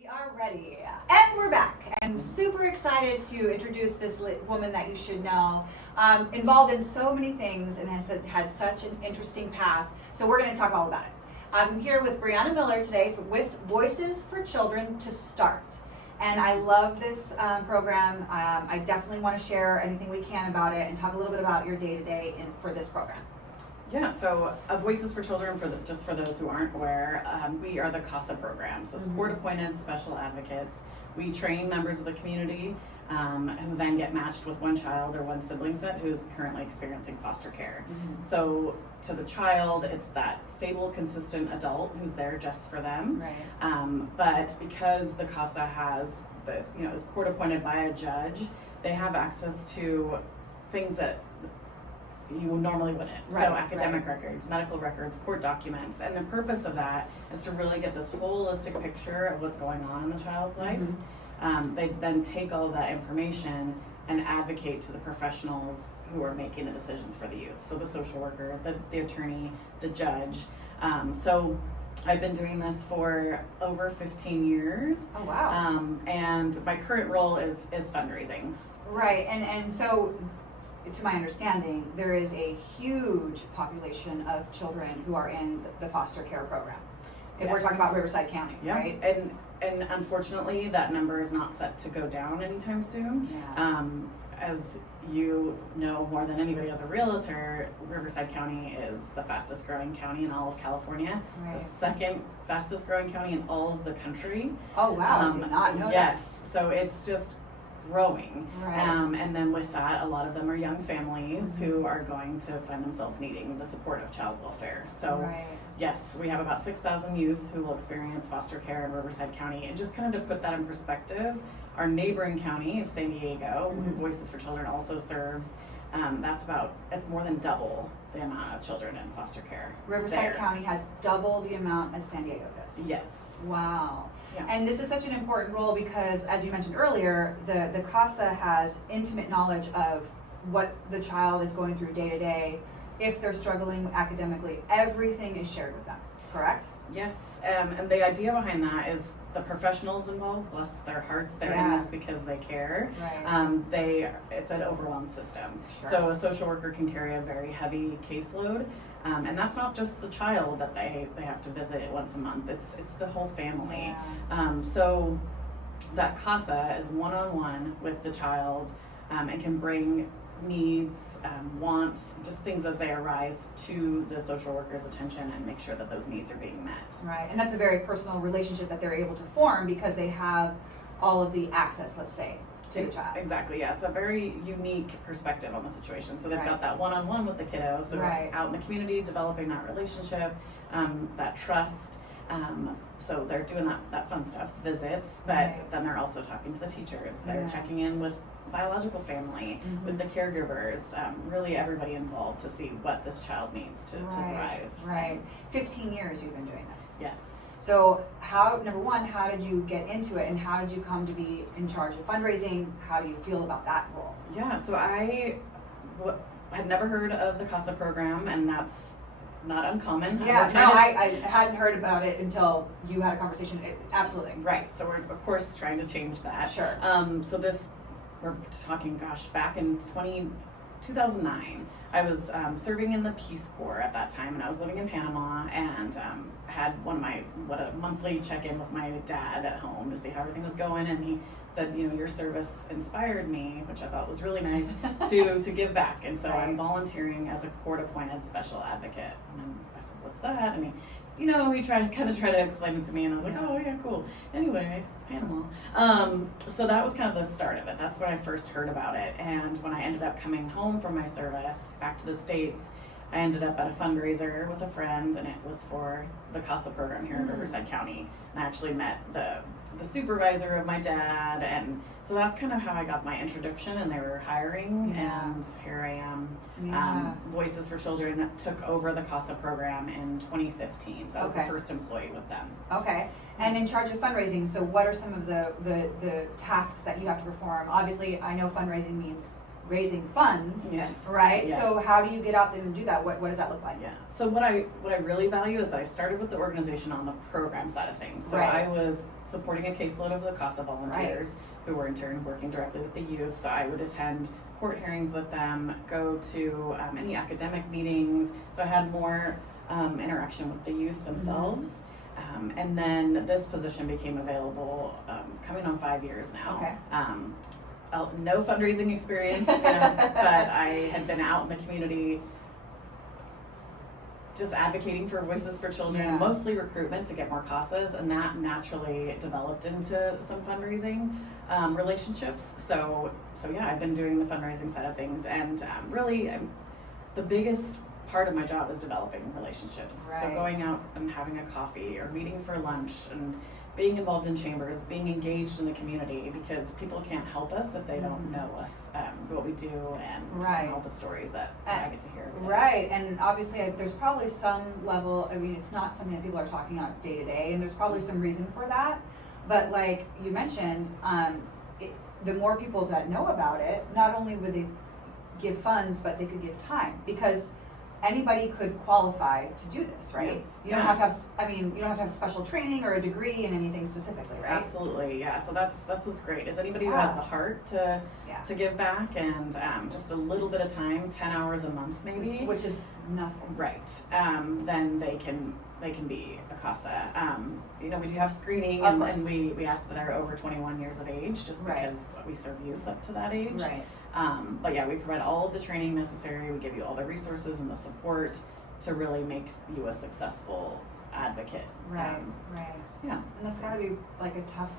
We are ready, and we're back, and super excited to introduce this woman that you should know, involved in so many things and has had such an interesting path, so we're going to talk all about it. I'm here with Brianna Miller today with Voices for Children to Start, and I love this program. I definitely want to share anything we can about it and talk a little bit about your day-to-day for this program. Yeah, so Voices for Children, just for those who aren't aware, we are the CASA program. So it's court-appointed special advocates. We train members of the community who then get matched with one child or one sibling set who's currently experiencing foster care. So to the child, it's that stable, consistent adult who's there just for them. Right. But because the CASA has this, is court-appointed by a judge, they have access to things that you normally wouldn't. Right, so academic records, medical records, court documents. And the purpose of that is to really get this holistic picture of what's going on in the child's life. They then take all of that information and advocate to the professionals who are making the decisions for the youth. So the social worker, the attorney, the judge. So I've been doing this for over 15 years. Oh, wow. And my current role is fundraising. Right, and so, to my understanding, there is a huge population of children who are in the foster care program. If we're talking about Riverside County, right? And unfortunately, that number is not set to go down anytime soon. Yeah. As you know more than anybody as a realtor, Riverside County is the fastest growing county in all of California, Right. the second fastest growing county in all of the country. Oh, wow, I did not know that. Yes, so it's just growing. Right. And then with that, a lot of them are young families who are going to find themselves needing the support of child welfare. So Right. yes, we have about 6,000 youth who will experience foster care in Riverside County. And just kind of to put that in perspective, our neighboring county of San Diego, who Voices for Children also serves, it's more than double the amount of children in foster care. Riverside County has double the amount as San Diego does. Yes. Wow. Yeah. And this is such an important role because, as you mentioned earlier, the CASA has intimate knowledge of what the child is going through day to day. If they're struggling academically, everything is shared with them, correct? Yes, and the idea behind that is the professionals involved, bless their hearts, they're in this because they care. Right. It's an overwhelmed system. Sure. So a social worker can carry a very heavy caseload, and that's not just the child that they have to visit once a month. It's the whole family. Yeah. So that CASA is one-on-one with the child, and can bring needs, wants, just things as they arise to the social worker's attention and make sure that those needs are being met. Right, and that's a very personal relationship that they're able to form because they have all of the access, let's say, to the child. Exactly, yeah. It's a very unique perspective on the situation. So they've Right. got that one-on-one with the kiddo, so Right. out in the community, developing that relationship, that trust. So they're doing that fun stuff, visits, but Right. then they're also talking to the teachers. They're Yeah. checking in with biological family, with the caregivers, really everybody involved to see what this child needs to thrive. Right. 15 years you've been doing this. Yes. So number one, how did you get into it and how did you come to be in charge of fundraising? How do you feel about that role? Yeah, so I had never heard of the CASA program, and that's not uncommon. Yeah, no, I hadn't heard about it until you had a conversation. Absolutely. Right, so we're of course trying to change that. Sure. So we're talking, back in 2009, I was serving in the Peace Corps at that time, and I was living in Panama, and had a monthly check-in with my dad at home to see how everything was going, and he said, your service inspired me, which I thought was really nice, to give back, and so I'm volunteering as a court-appointed special advocate. And I said, what's that? And he tried to explain it to me, and I was like, oh yeah, cool. Anyway, Panama. So that was kind of the start of it. That's when I first heard about it. And when I ended up coming home from my service back to the States, I ended up at a fundraiser with a friend, and it was for the CASA program here in Riverside County. And I actually met the supervisor of my dad, and so that's kind of how I got my introduction, and they were hiring, and here I am. Voices for Children took over the CASA program in 2015, so I was the first employee with them. Okay, and in charge of fundraising, so what are some of the tasks that you have to perform? Obviously, I know fundraising means raising funds, Yes. right? Yeah. So how do you get out there and do that? What does that look like? Yeah. So what I really value is that I started with the organization on the program side of things. So Right. I was supporting a caseload of the CASA volunteers who were in turn working directly with the youth. So I would attend court hearings with them, go to any academic meetings. So I had more interaction with the youth themselves. And then this position became available coming on 5 years now. Okay. No fundraising experience, but I had been out in the community just advocating for voices for children, Yeah. mostly recruitment to get more CASAs, and that naturally developed into some fundraising relationships. So yeah, I've been doing the fundraising side of things, and really the biggest part of my job is developing relationships. Right. So going out and having a coffee or meeting for lunch and being involved in chambers, being engaged in the community, because people can't help us if they don't know us, what we do, and all the stories that I get to hear. Right, and obviously there's probably some level, I mean, it's not something that people are talking about day to day, and there's probably some reason for that. But like you mentioned, the more people that know about it, not only would they give funds, but they could give time, because anybody could qualify to do this, right? You don't have to have, you don't have to have special training or a degree in anything specifically, right? Absolutely, yeah. So that's what's great, is anybody who has the heart to give back, and just a little bit of time, 10 hours a month maybe. Which is nothing. Right. Then they can be a CASA. We do have screening, and we ask that they're over 21 years of age, just because we serve youth up to that age. Right. But yeah, we provide all of the training necessary. We give you all the resources and the support to really make you a successful advocate. Right. Yeah. And that's gotta be like a tough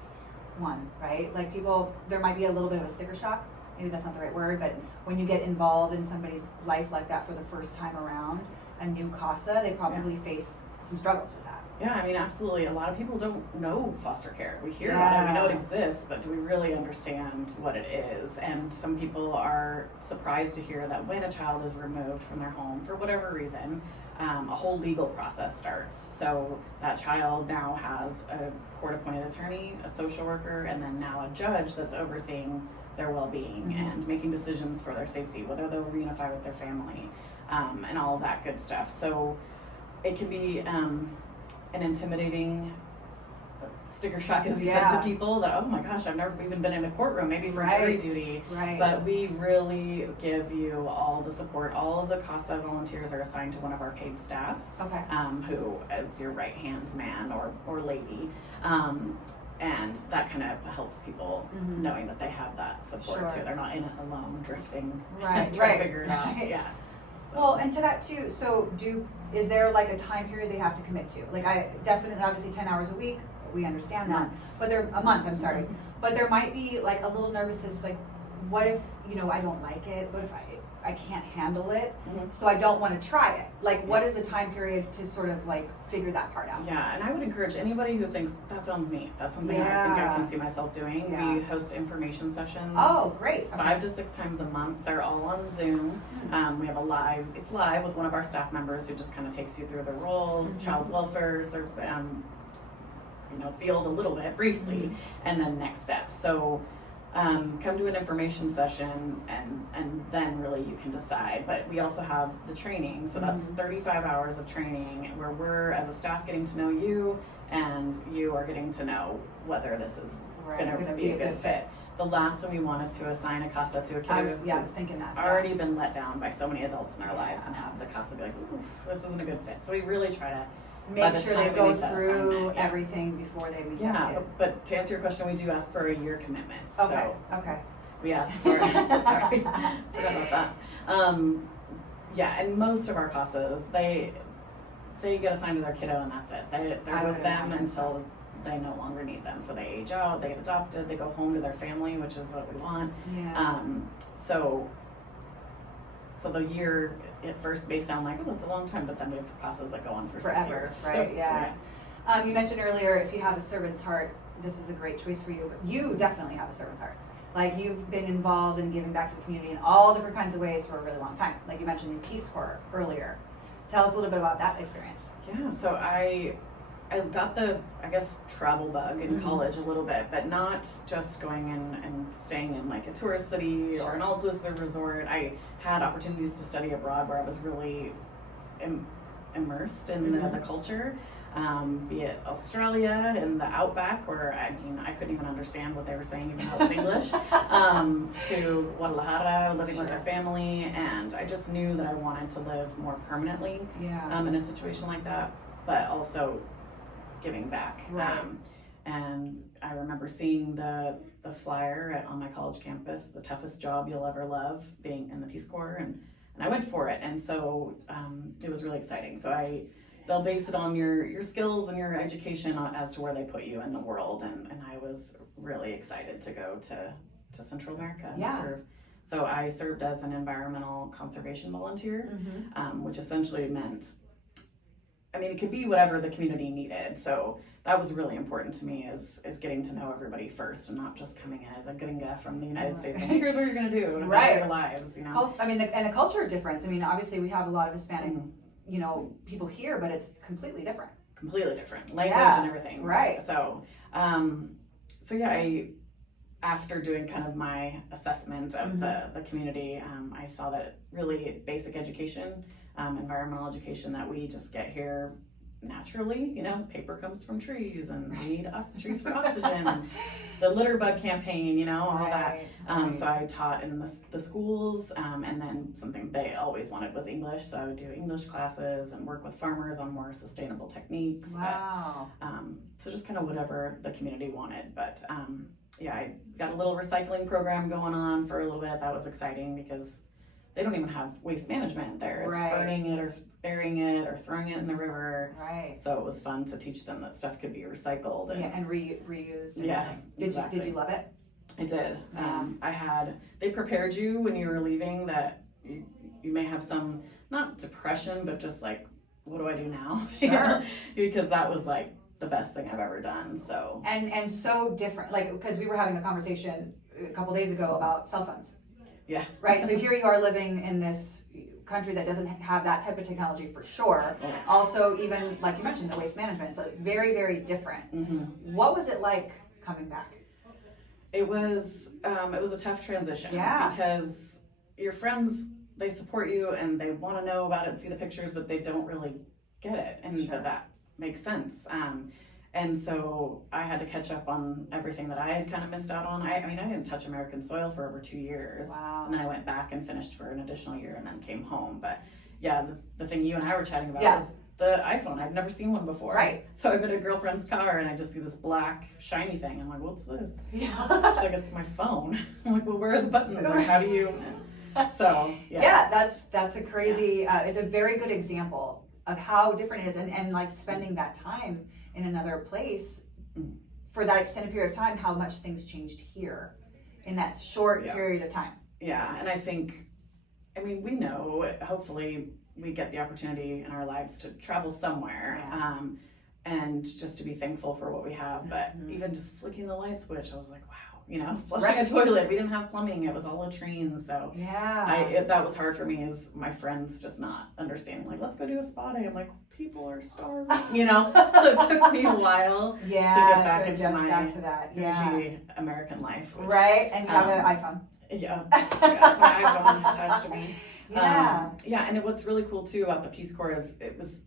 one, right? Like people, there might be a little bit of a sticker shock. Maybe that's not the right word, but when you get involved in somebody's life like that for the first time around, a new CASA, they probably face some struggles with that. Yeah, I mean, absolutely. A lot of people don't know foster care. We hear about it, we know it exists, but do we really understand what it is? And some people are surprised to hear that when a child is removed from their home for whatever reason, a whole legal process starts. So that child now has a court-appointed attorney, a social worker, and then now a judge that's overseeing their well-being and making decisions for their safety, whether they'll reunify with their family, and all of that good stuff. So it can be an intimidating sticker shock, as you said, to people, that, oh my gosh, I've never even been in a courtroom, maybe for jury duty. Right. But we really give you all the support. All of the CASA volunteers are assigned to one of our paid staff, who is your right-hand man or lady. And that kind of helps people knowing that they have that support too. They're not in it alone, drifting, trying to figure it out. Yeah. So. Well, and to that too, so is there like a time period they have to commit to? Like I definitely, obviously 10 hours a week, we understand that, but a month, I'm sorry. But there might be like a little nervousness, like what if, I don't like it? What if I can't handle it? So I don't want to try it. Like what is the time period to sort of like figure that part out? Yeah, and I would encourage anybody who thinks that sounds neat, that's something I think I can see myself doing. We host information sessions. Oh, great. 5 to 6 times a month. They're all on Zoom. We have it's live with one of our staff members who just kind of takes you through the role, child welfare, field a little bit briefly, and then next steps. So come to an information session and then really you can decide. But we also have the training, so that's 35 hours of training where we're as a staff getting to know you, and you are getting to know whether this is going to be a good fit. The last thing we want is to assign a CASA to a kid who's thinking that already been let down by so many adults in their lives, and have the CASA be like, oof, this isn't a good fit. So we really try to make sure they go through everything before they meet that kid. But to answer your question, we do ask for a year commitment. Okay. We ask for sorry, forgot about that. And most of our CASAs, they get assigned to their kiddo, and that's it. They're with them until they no longer need them. So they age out, they get adopted, they go home to their family, which is what we want. So the year at first may sound like, oh, it's a long time, but then we have CASAs that go on for forever, 6 years. Right, yeah. You mentioned earlier, if you have a servant's heart, this is a great choice for you. But you definitely have a servant's heart. Like you've been involved in giving back to the community in all different kinds of ways for a really long time. Like you mentioned the Peace Corps earlier. Tell us a little bit about that experience. Yeah, so I I got the, I guess, travel bug in college a little bit, but not just going in and staying in like a tourist city or an all-inclusive resort. I had opportunities to study abroad where I was really immersed in the culture, be it Australia in the outback where I couldn't even understand what they were saying even though it was English, to Guadalajara, living with our family, and I just knew that I wanted to live more permanently in a situation like that, but also giving back. Right. And I remember seeing the flyer on my college campus, the toughest job you'll ever love, being in the Peace Corps, and I went for it. And so it was really exciting. So they'll base it on your skills and your education as to where they put you in the world. And I was really excited to go to Central America and serve. So I served as an environmental conservation volunteer, which essentially meant, it could be whatever the community needed. So that was really important to me, is getting to know everybody first and not just coming in as a gringa from the United States and here's what you're going to do in your lives, you know. And the culture difference. Obviously we have a lot of Hispanic, people here, but it's completely different. Completely different language and everything. Right. So, after doing kind of my assessment of the community, I saw that really basic education, environmental education that we just get here naturally, paper comes from trees and we need trees for oxygen, and the litter bug campaign, all that. So I taught in the schools, and then something they always wanted was English. So I would do English classes and work with farmers on more sustainable techniques. Wow. So just kind of whatever the community wanted. But I got a little recycling program going on for a little bit. That was exciting because they don't even have waste management there. It's burning it or burying it or throwing it in the river. Right. So it was fun to teach them that stuff could be recycled and reused. Exactly. Did you love it? I did. Yeah. They prepared you when you were leaving that you may have some, not depression, but just like, what do I do now? Sure. Because that was like the best thing I've ever done. So and so different, because we were having a conversation a couple days ago about cell phones. Yeah. Right. So here you are living in this country that doesn't have that type of technology for sure. Also, even like you mentioned, the waste management. So very, very different. What was it like coming back? It was a tough transition. Yeah. Because your friends, they support you and they want to know about it and see the pictures, but they don't really get it, and that makes sense. And so I had to catch up on everything that I had kind of missed out on. I didn't touch American soil for over 2 years. Wow. And then I went back and finished for an additional year and then came home. But yeah, the thing you and I were chatting about was the iPhone. I'd never seen one before. Right. So I'm in a girlfriend's car and I just see this black shiny thing. I'm like, what's this? Yeah. She's like, it's my phone. I'm like, well, where are the buttons? Or how do you? So that's a crazy. It's a very good example of how different it is, and like spending that time in another place for that extended period of time, how much things changed here in that short period of time. Yeah, and I think, we know, hopefully we get the opportunity in our lives to travel somewhere, and just to be thankful for what we have. But even just flicking the light switch, I was like, wow, flushing a toilet, we didn't have plumbing, it was all latrine. So that was hard for me, is my friends just not understanding, like, let's go do a spa day. I'm like, people are starving, so it took me a while to get back into my bougie American life. Right, and you have an iPhone. Yeah, my iPhone attached to me. And what's really cool too about the Peace Corps is it was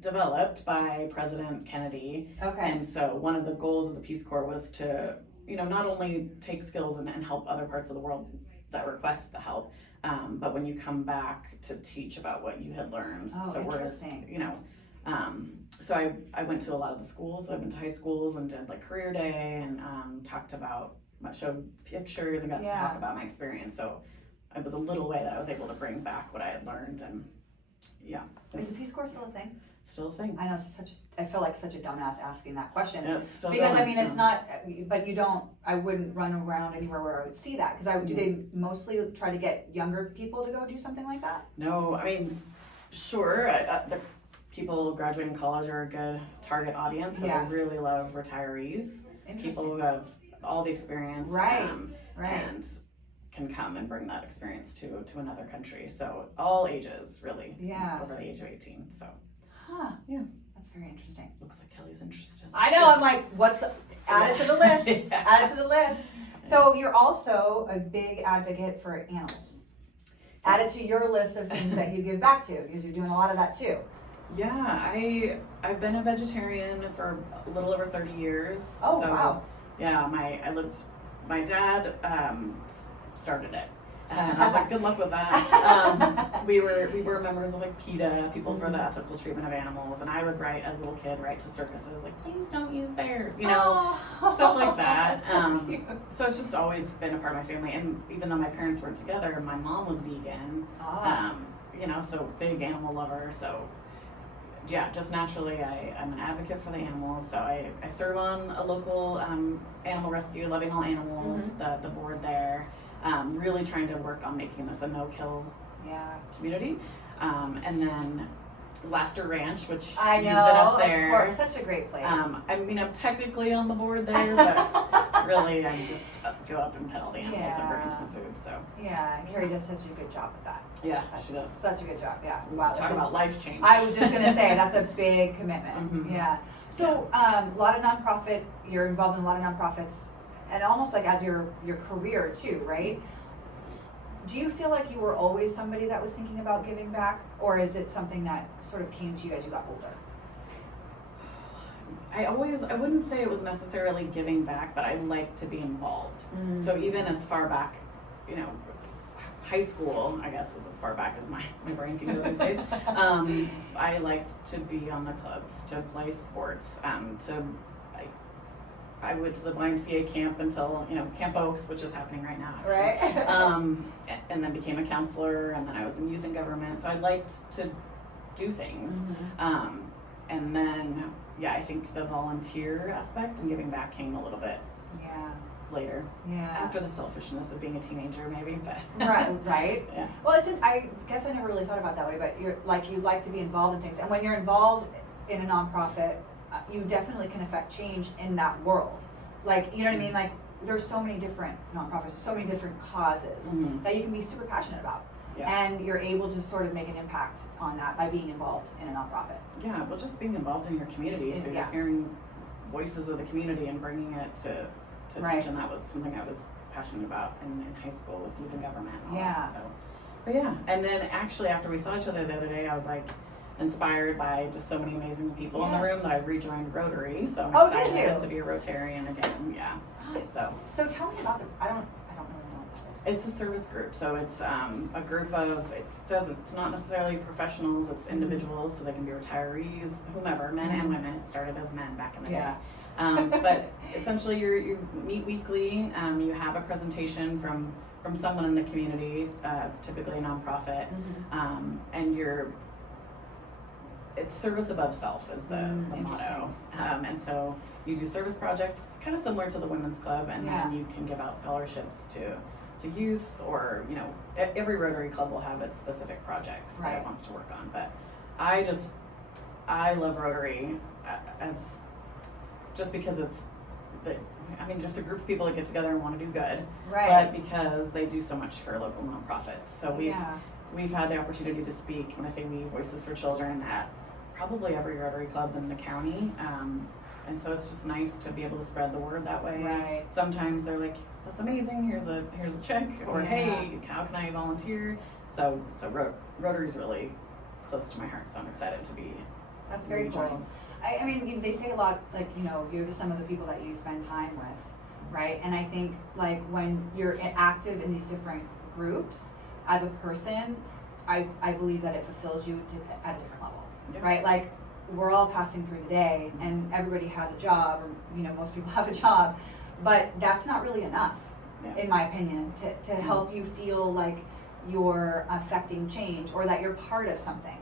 developed by President Kennedy. Okay. And so one of the goals of the Peace Corps was to, not only take skills and help other parts of the world that request the help, but when you come back to teach about what you had learned. Oh, so interesting. So I went to a lot of the schools. So I went to high schools and did like career day and talked about, showed pictures and got to talk about my experience. So it was a little way that I was able to bring back what I had learned. And is the Peace Corps still a thing? Still a thing. I know, I feel like such a dumbass asking that question. Yeah, it's still because going, it's not, but I wouldn't run around anywhere where I would see that. Because do they mostly try to get younger people to go do something like that? No, sure. The people graduating college are a good target audience, but I really love retirees. People who have all the experience. And can come and bring that experience to another country. So all ages, really. Yeah. Over the age of 18. So. Huh. Yeah. That's very interesting. Looks like Kelly's interested. I know. I'm like, add it to the list. Yeah. Add it to the list. So you're also a big advocate for animals. Add it to your list of things that you give back to, because you're doing a lot of that too. Yeah, I've been a vegetarian for a little over 30 years. Oh, wow. Yeah, my dad started it. And I was like, good luck with that. We were members of like PETA, People for the Ethical Treatment of Animals, and I would write as a little kid, write to circuses like, please don't use bears, stuff like that. So it's just always been a part of my family. And even though my parents weren't together, my mom was vegan. So big animal lover. So yeah, just naturally, I'm an advocate for the animals. So I serve on a local animal rescue, Loving All Animals, the board there. Really trying to work on making this a no-kill community. And then Laster Ranch, which I know, you've been up there. Of course, such a great place. I'm technically on the board there, but really I just go up and pet all the animals and bring them some food. So yeah, Carrie does such a good job with that. Yeah, that's she does. Such a good job. Yeah, wow. Talk about life change. I was just gonna say that's a big commitment. Yeah. So a lot of nonprofit. You're involved in a lot of nonprofits, and almost like as your career too, right? Do you feel like you were always somebody that was thinking about giving back, or is it something that sort of came to you as you got older? I wouldn't say it was necessarily giving back, but I like to be involved. So even as far back, high school, I guess, is as far back as my brain can go these days. I liked to be on the clubs, to play sports, I went to the YMCA camp until, Camp Oaks, which is happening right now. Right. And then became a counselor, and then I was in youth and government. So I liked to do things. And then, I think the volunteer aspect and giving back came a little bit later. Yeah. After the selfishness of being a teenager, maybe, but. Right. Yeah. Well, I guess I never really thought about it that way, but you like to be involved in things. And when you're involved in a nonprofit, you definitely can affect change in that world. Like, you know what I mean? Like, there's so many different nonprofits, so many different causes that you can be super passionate about. Yeah. And you're able to sort of make an impact on that by being involved in a nonprofit. Yeah, well, just being involved in your community. So you're hearing voices of the community and bringing it to attention. That was something I was passionate about in high school with youth and government and all that. So, but and then actually after we saw each other the other day, I was like, inspired by just so many amazing people in the room that I've rejoined Rotary, so I'm excited to be a Rotarian again. Yeah. So tell me about I don't really know what that is. It's a service group, so it's a group of it's not necessarily professionals, it's individuals, so they can be retirees, whomever, men and women. It started as men back in the day. But essentially you meet weekly, you have a presentation from someone in the community, typically a nonprofit, and it's service above self is the motto. And so you do service projects. It's kind of similar to the Women's Club, and then you can give out scholarships to youth, or every Rotary Club will have its specific projects that it wants to work on. But I love Rotary as just because it's just a group of people that get together and want to do good, but because they do so much for local nonprofits. So we've had the opportunity to speak, when I say we, Voices for Children, at probably every Rotary Club in the county. And so it's just nice to be able to spread the word that way. Right. Sometimes they're like, that's amazing, here's a check, or hey, how can I volunteer? So Rotary's really close to my heart, so I'm excited to be. That's very cool. I mean, they say a lot, like, you're the sum of the people that you spend time with, right? And I think, like, when you're active in these different groups, as a person, I believe that it fulfills you at a different level, right? Like, we're all passing through the day, and everybody has a job, or most people have a job, but that's not really enough, in my opinion, to help you feel like you're affecting change, or that you're part of something.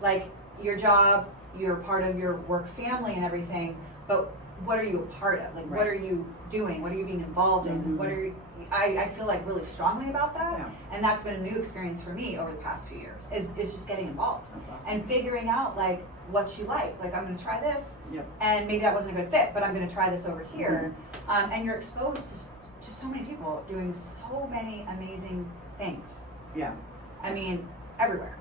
Like, your job, you're part of your work family and everything, but what are you a part of? Like, what are you doing? What are you being involved in? What are you? I feel like really strongly about that, and that's been a new experience for me over the past few years. Is just getting involved. That's awesome. And figuring out like what you like. Like, I'm going to try this, and maybe that wasn't a good fit, but I'm going to try this over here. And you're exposed to so many people doing so many amazing things. I mean, everywhere.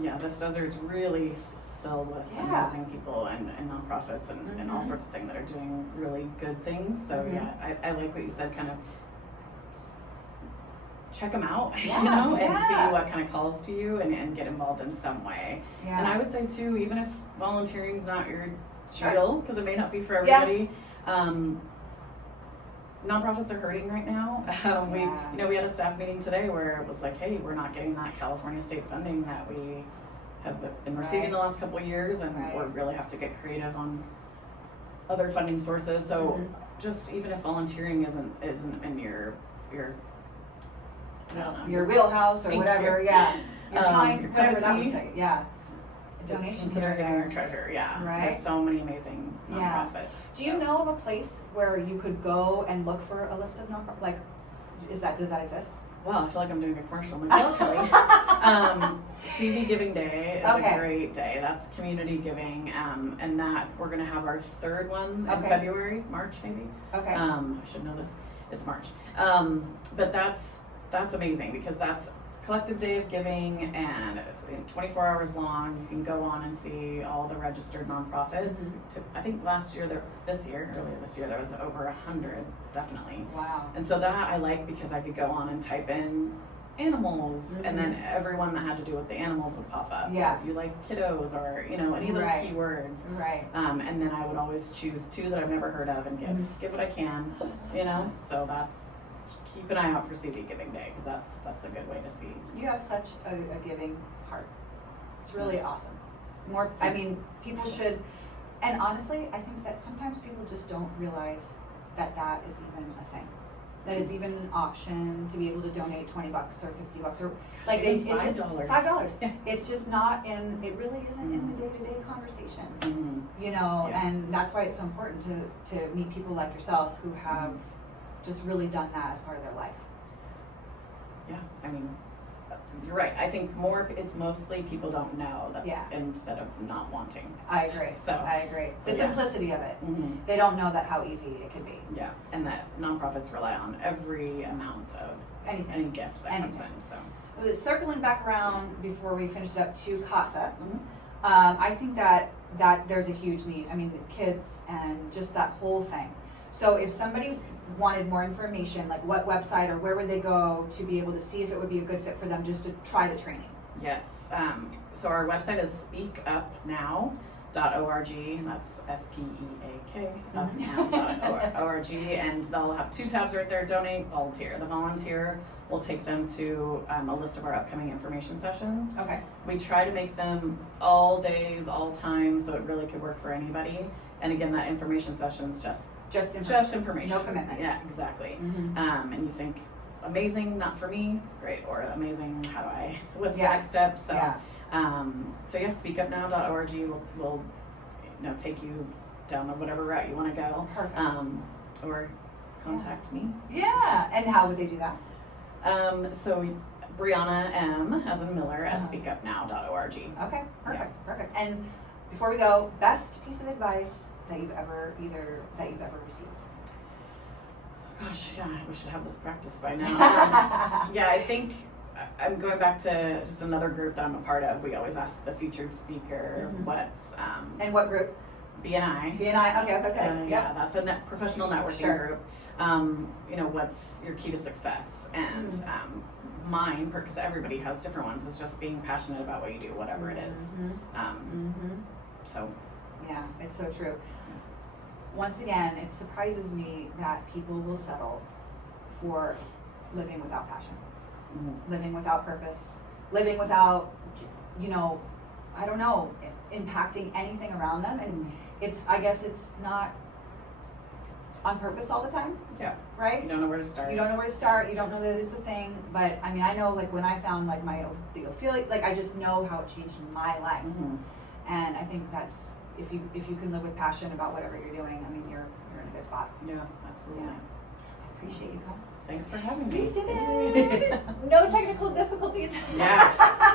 Yeah, this desert's really filled with amazing people and nonprofits and all sorts of things that are doing really good things. So I like what you said, kind of check them out, and see what kind of calls to you and get involved in some way. And I would say too, even if volunteering's not your deal, because it may not be for everybody, nonprofits are hurting right now. We had a staff meeting today where it was like, hey, we're not getting that California state funding that we have been receiving the last couple of years, and we really have to get creative on other funding sources. So just even if volunteering isn't in your wheelhouse or whatever, your time, whatever that would say, donation consider giving your treasure. There's so many amazing nonprofits. Do you know of a place where you could go and look for a list of nonprofits? Like, does that exist? Well, I feel like I'm doing a commercial. Kelly. CV Giving Day is a great day. That's community giving, and that we're going to have our third one in February, March maybe. Okay. I should know this. It's March. But that's amazing because that's collective day of giving, and it's 24 hours long. You can go on and see all the registered nonprofits. I think earlier this year, there was over 100, definitely. Wow. And so that I like because I could go on and type in animals, and then everyone that had to do with the animals would pop up. Yeah. Or if you like kiddos or, any of those keywords. Right. And then I would always choose 2 that I've never heard of and give what I can, so keep an eye out for CD Giving Day, because that's a good way to see. You have such a giving heart. It's really awesome. People should, and honestly, I think that sometimes people just don't realize that is even a thing. That it's even an option to be able to donate $20 or $50 or it's just $5. Yeah. It's just not it really isn't in the day-to-day conversation. And that's why it's so important to meet people like yourself who have just really done that as part of their life. Yeah, you're right. I think it's mostly people don't know that instead of not wanting. I agree. The simplicity of it. They don't know how easy it can be. Yeah, and that nonprofits rely on every amount of any gift that comes in. So circling back around before we finish up to CASA, I think that there's a huge need. The kids and just that whole thing. So if somebody wanted more information, like what website or where would they go to be able to see if it would be a good fit for them just to try the training? Yes. So our website is speakupnow.org, and that's SPEAK upnow.org, and they'll have 2 tabs right there: donate, volunteer. The volunteer will take them to a list of our upcoming information sessions. Okay. We try to make them all days, all times, so it really could work for anybody. And again, that information session's just information. No commitment. Yeah, exactly. And you think, amazing, not for me, great, or amazing, what's the next step? So, speakupnow.org will take you down whatever route you want to go. Perfect. Or contact me. Yeah, and how would they do that? So Brianna M, as in Miller, at speakupnow.org. Okay, perfect. And before we go, best piece of advice that you've ever received? Gosh, we should have this practiced by now. I think I'm going back to just another group that I'm a part of. We always ask the featured speaker what's and what group? BNI. BNI. Okay. Yeah, that's a professional networking group. What's your key to success? And mine, because everybody has different ones, is just being passionate about what you do, whatever it is. So. Yeah, it's so true. Once again, it surprises me that people will settle for living without passion, living without purpose, living without, impacting anything around them. And I guess it's not on purpose all the time. Yeah. Right? You don't know where to start. You don't know that it's a thing. But I know when I found the Ophelia, I just know how it changed my life. And I think that's, if you can live with passion about whatever you're doing, you're in a good spot. Yeah, absolutely. Yeah. I appreciate you coming. Thanks for having me. We did it. No technical difficulties. Yeah.